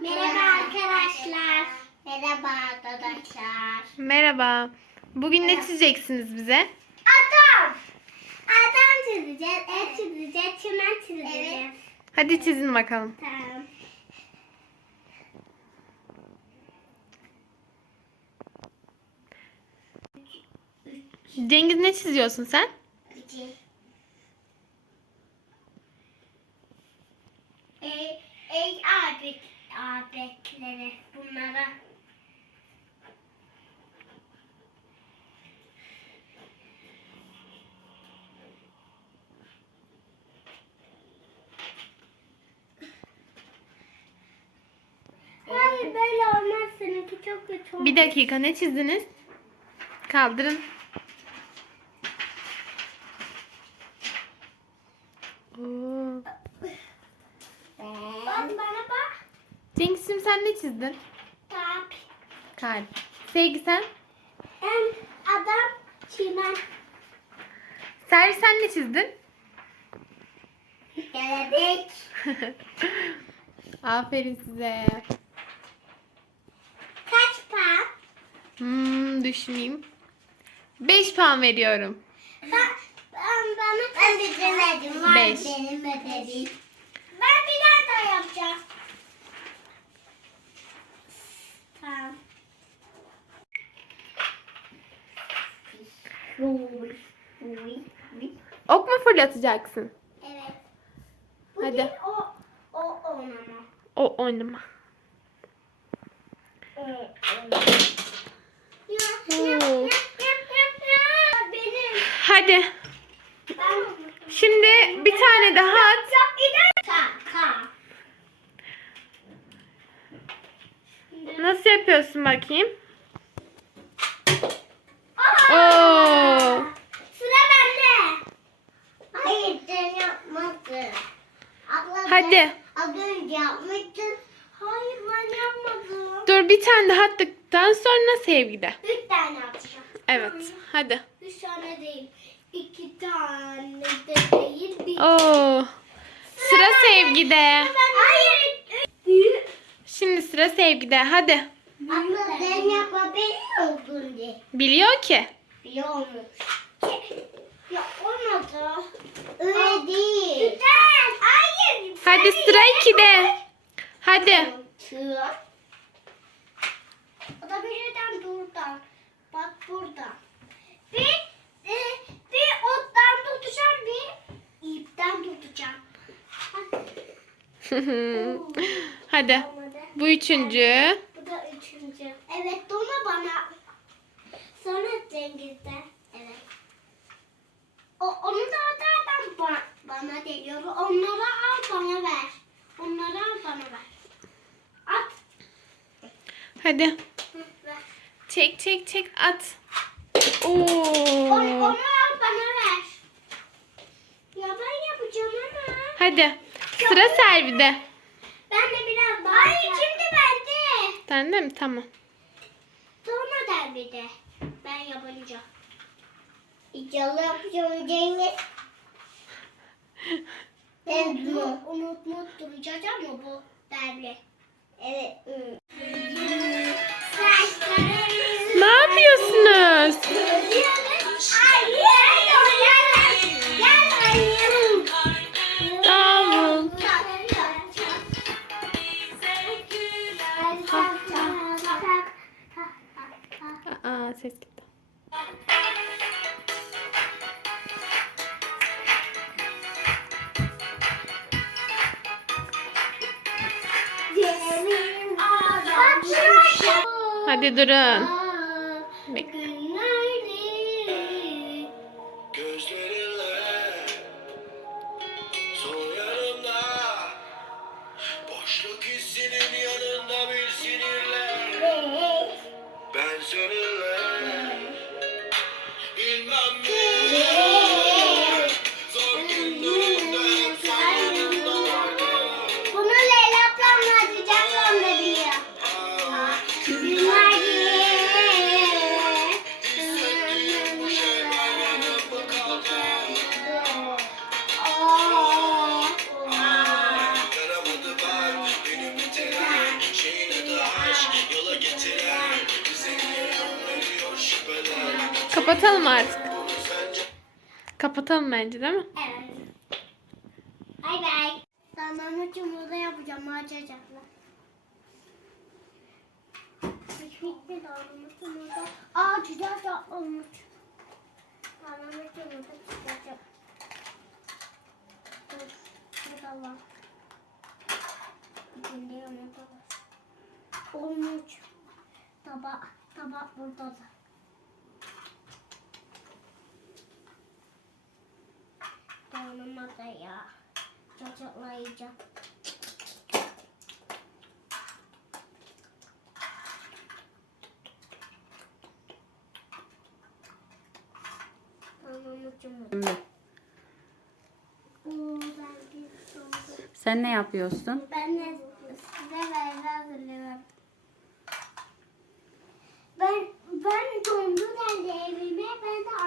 Merhaba, Merhaba arkadaşlar. arkadaşlar. Merhaba arkadaşlar. Merhaba. Bugün evet. ne çizeceksiniz bize? Adam. Adam çizeceğiz, ev çizeceğiz, çimen çizeceğiz. Evet. Hadi çizin bakalım. Tamam. Cengiz ne çiziyorsun sen? Bir çok da çok. Bir dakika ne çizdiniz? Kaldırın. Bana bak. Cengiz'cim sen ne çizdin? Kalp. Kalp. Sevgi sen? Ben adam çimen. Servis sen ne çizdin? Evet. Gelecek. Aferin size. düşüneyim. 5 puan veriyorum. Ben, ben, ben bir denedim. Var Beş. benim ödediğim. Ben bir daha da yapacağım. Tamam. Ok mu fırlatacaksın? Evet. Bugün Hadi. Değil, o, o oynama. O oynama. Evet, oynama. Yap, yap, yap, yap, yap. Hadi. Şimdi bir tane daha at. Nasıl yapıyorsun bakayım? Sıra bende. Hayır, sen yapmadın. Hadi. Sonra bir tane daha attıktan sonra sevgide. Bir tane atacağım. Evet. Hmm. Hadi. Üç tane değil. İki tane de değil. Bir tane. Oo. Sıra, sıra sevgide. Hayır. Şimdi sıra sevgide. Hadi. Abla ben yapma benim diye. Biliyor ki. Biliyor mu? Ya da Öyle Aa. değil. Güzel. Hayır. Hadi sıra ikide. Hadi. Hadi. Bak burada. Bir, e, bir, bir ottan tutacağım, bir ipten tutacağım. Hadi. Oo, Hadi. Bu üçüncü. Evet, bu da üçüncü. Evet, dona bana. Sonra dengizde. Evet. O, onu da zaten ba bana geliyor. Onları al bana ver. Onları al bana ver. At. Hadi. Tek tek tek at. Oo. Onu, onu al, bana ver. Ya ben yapacağım ama. Hadi. Sıra Selvi'de. Ben de biraz bağlayacağım. Hayır de şimdi bende. Bende mi? Tamam. Sonra Selvi'de. Ben yapacağım. Hiç yalı yapacağım. Cengiz. Unutma. <Derbimi, gülüyor> Unutma. Unutma. Duracak ama bu. Derli. Evet. Hmm. Görüşürüz. ses gitti. Hadi durun. Bekle. Look kapatalım artık. kapatalım bence değil mi? Evet. Bay bay. Tamam hocam burada yapacağım. Açacaklar. Bitti de olmuş. Aa çıcak da olmuş. Tamam hocam burada çıcak da. Evet Olmuş. Tabak. Tabak burada da. alnıma ya. Çocuklayacağım. Sen ne yapıyorsun? Ben ne, size hazırlıyorum. Ben ben dondum geldi evime ben de